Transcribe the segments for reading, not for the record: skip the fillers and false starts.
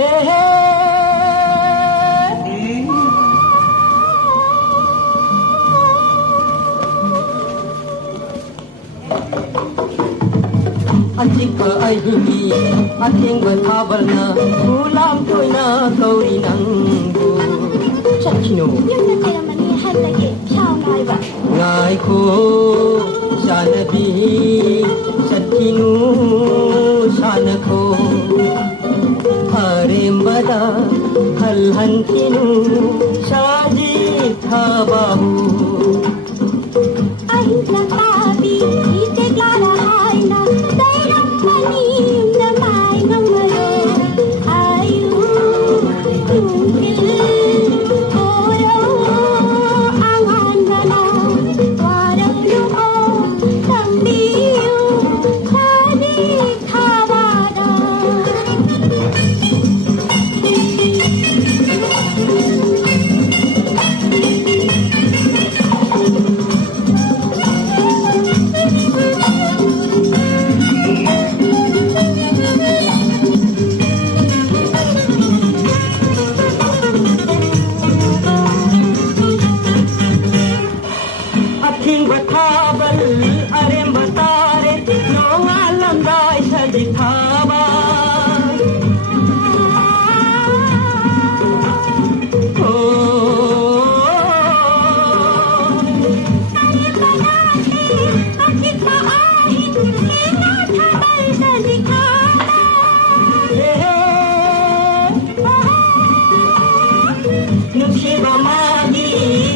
Anjing ahingi ating berkabarna ulam toina kauri nanggu Sakino Yung nagkayamanihan lagi siya ngai ba ngai ko sanabi Sakino sana ko harembada halhan kinu saji thabahu Ahit na tabi itiglara hay na dayang manim na may ng mayon ayu tungkil oro ang handala warang loob ng liyo sadi thabada Ating berkabal arem batare nong alam dai saji thaba Nusiba magi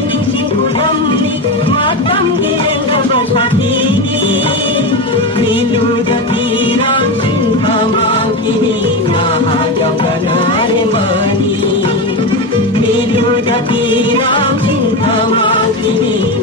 ningsing kudamni matam girenga basatini Milu datirang cinta mangkini nahajang ganare mani Milu datirang cinta mangkini